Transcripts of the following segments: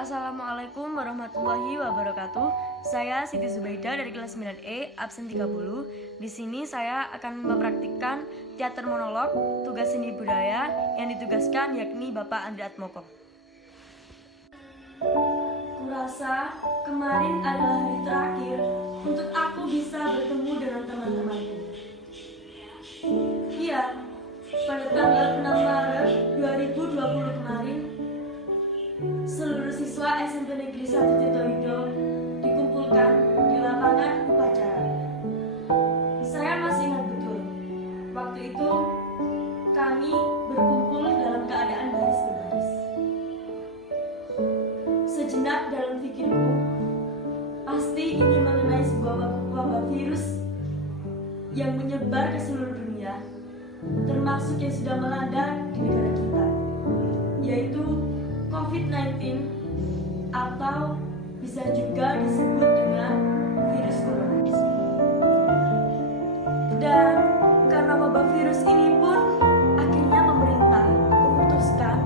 Assalamualaikum warahmatullahi wabarakatuh. Saya Siti Zubaidah dari kelas 9E, absen 30. Di sini saya akan mempraktikkan teater monolog tugas seni budaya yang ditugaskan yakni Bapak Andri Atmoko. Kurasa kemarin adalah hari terakhir untuk aku bisa bertemu dengan teman-temanku. Iya, pada tanggal 6 Maret 2020 kemarin, seluruh siswa SMP Negeri 1 Tirtowido dikumpulkan di lapangan upacara. Saya masih ingat betul, waktu itu kami berkumpul dalam keadaan baris berbaris. Sejenak dalam pikirku, pasti ini mengenai sebuah wabah virus yang menyebar ke seluruh dunia, termasuk yang sudah melanda di negara kita, yaitu COVID-19 atau bisa juga disebut dengan virus corona. Dan karena wabah virus ini pun akhirnya pemerintah memutuskan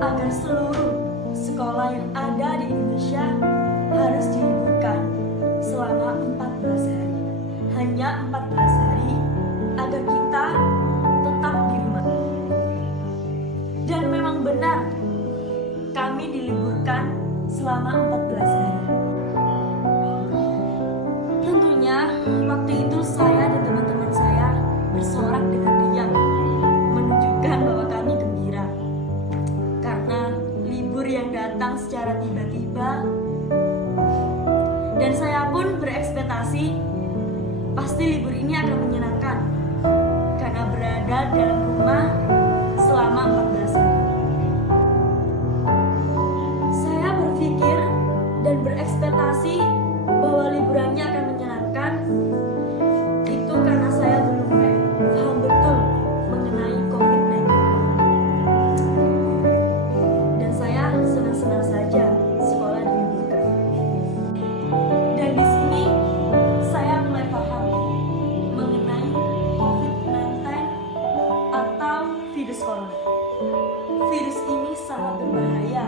agar seluruh sekolah yang ada di Indonesia harus diliburkan selama 14 hari. Hanya 14 hari agar kita tetap di rumah. Dan memang benar, kami diliburkan selama 14 hari. Tentunya waktu itu saya dan teman-teman saya bersorak dengan riang, menunjukkan bahwa kami gembira karena libur yang datang secara tiba-tiba. Dan saya pun berekspektasi pasti libur ini akan menyenangkan karena berada dalam rumah selama 14 hari. Dan berekspektasi bahwa liburannya akan menyenangkan, itu karena saya belum paham betul mengenai COVID-19. Dan saya senang-senang saja sekolah diliburkan. Dan di sini saya mulai paham mengenai COVID-19 atau virus corona. Virus ini sangat berbahaya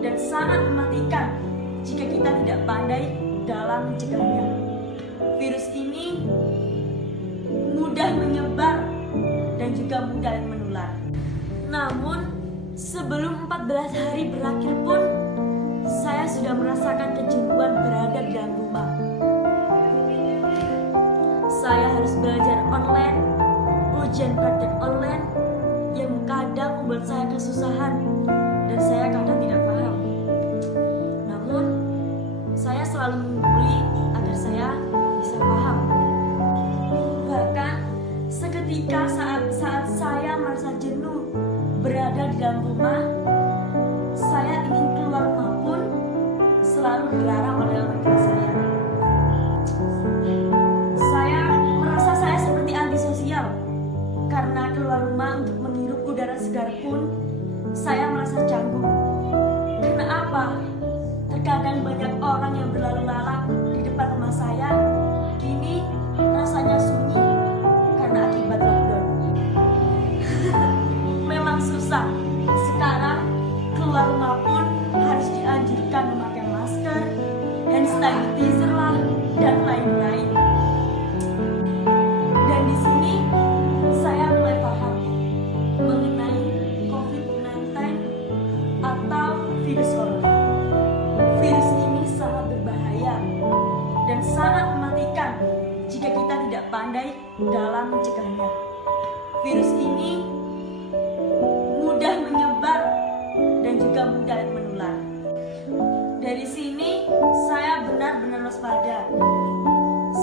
dan sangat mematikan jika kita tidak pandai dalam mencegahnya. Virus ini mudah menyebar dan juga mudah menular. Namun, sebelum 14 hari berakhir pun, saya sudah merasakan kejenuhan berada di dalam rumah. Saya harus belajar online, ujian praktek online yang kadang membuat saya kesusahan dan saya kadang tidak paham. Namun, saya selalu mengguli agar saya bisa paham. Bahkan, seketika saat saya merasa jenuh berada di dalam rumah, saya ingin keluar rumah pun selalu dilarang oleh orang tua saya. Saya merasa saya seperti antisosial karena keluar rumah untuk menghirup udara segar pun saya merasa canggung. Karena apa? Terkadang banyak orang yang berlalu lalang di depan rumah saya. Kini rasanya sunyi karena akibat lockdown. Memang susah. Sekarang keluar rumah pun harus dianjurkan memakai masker, hand sanitizer lah, dan lain-lain. Dan di sini saya mulai paham mengenai COVID-19 atau virus corona. Virus ini sangat berbahaya dan sangat mematikan jika kita tidak pandai dalam mencegahnya. Virus ini mudah menyebar dan juga mudah menular. Dari sini saya benar-benar waspada.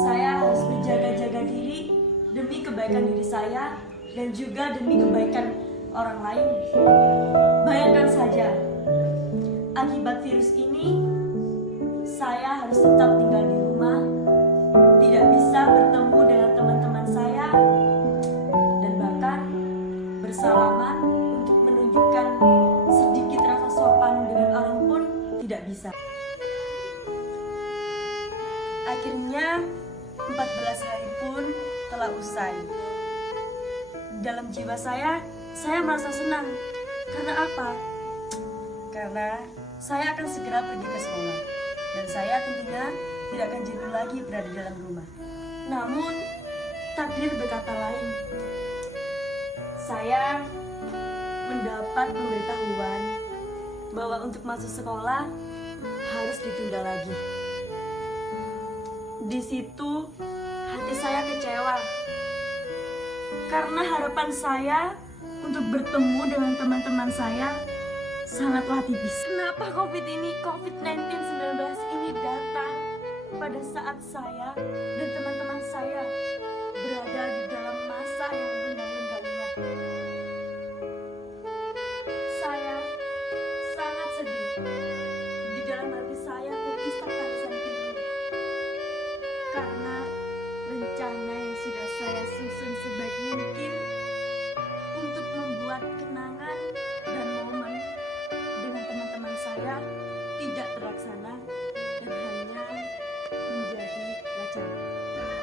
Saya harus berjaga-jaga diri demi kebaikan diri saya dan juga demi kebaikan orang lain. Bayangkan saja, akibat virus ini saya harus tetap tinggal di rumah, tidak bisa bertemu dengan teman-teman saya, dan bahkan bersalaman untuk menunjukkan sedikit rasa sopan dengan orang pun tidak bisa. Akhirnya 14 hari pun telah usai. Dalam jiwa saya merasa senang. Karena apa? karena saya akan segera pergi ke sekolah dan saya tentunya tidak akan jenuh lagi berada di dalam rumah. Namun takdir berkata lain. Saya mendapat pemberitahuan bahwa untuk masuk sekolah harus ditunda lagi. Di situ hati saya kecewa karena harapan saya untuk bertemu dengan teman-teman saya sangatlah tipis. Kenapa COVID-19 ini datang pada saat saya dan teman-teman saya berada di dalam masa yang rendah-rendahnya. Saya sangat sedih. Di dalam hati saya terisak tarisan pilu karena rencana yang sudah saya susun sebaik mungkin untuk membuat kenangan dan momen dengan teman-teman saya tidak terlaksana dan hanya menjadi wacana.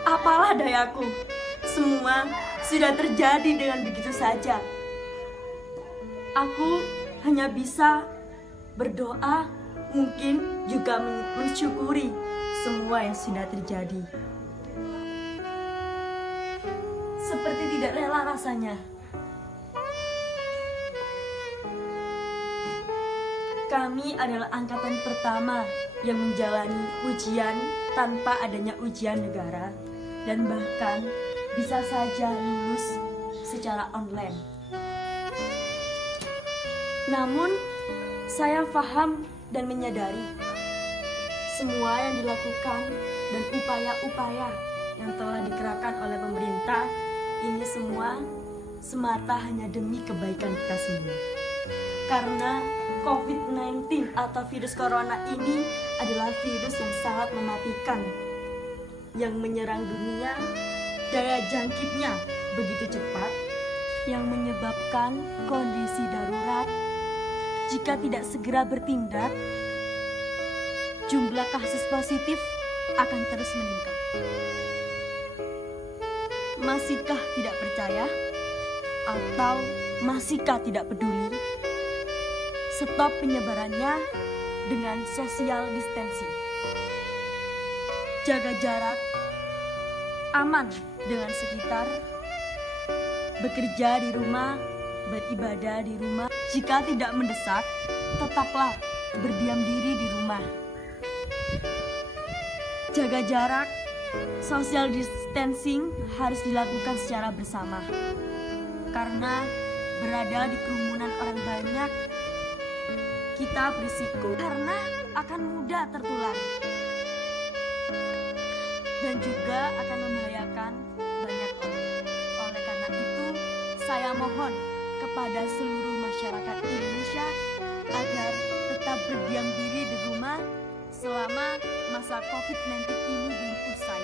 Apalah dayaku, semua sudah terjadi dengan begitu saja. Aku hanya bisa berdoa, mungkin juga mensyukuri semua yang sudah terjadi. Seperti tidak rela rasanya. Kami adalah angkatan pertama yang menjalani ujian tanpa adanya ujian negara dan bahkan bisa saja lulus secara online. Namun, saya paham dan menyadari semua yang dilakukan dan upaya-upaya yang telah dikerahkan oleh pemerintah ini semua semata hanya demi kebaikan kita semua. Karena COVID-19 atau virus corona ini adalah virus yang sangat mematikan, yang menyerang dunia, daya jangkitnya begitu cepat, yang menyebabkan kondisi darurat. Jika tidak segera bertindak, jumlah kasus positif akan terus meningkat. Masihkah tidak percaya? Atau masihkah tidak peduli? Stop penyebarannya dengan social distancing. Jaga jarak, aman dengan sekitar, bekerja di rumah, beribadah di rumah. Jika tidak mendesak, tetaplah berdiam diri di rumah. Jaga jarak, social distancing harus dilakukan secara bersama. Karena berada di kerumunan orang banyak, kita berisiko karena akan mudah tertular dan juga akan membahayakan banyak orang. Oleh karena itu, saya mohon kepada seluruh masyarakat Indonesia agar tetap berdiam diri di rumah selama masa COVID-19 ini belum usai.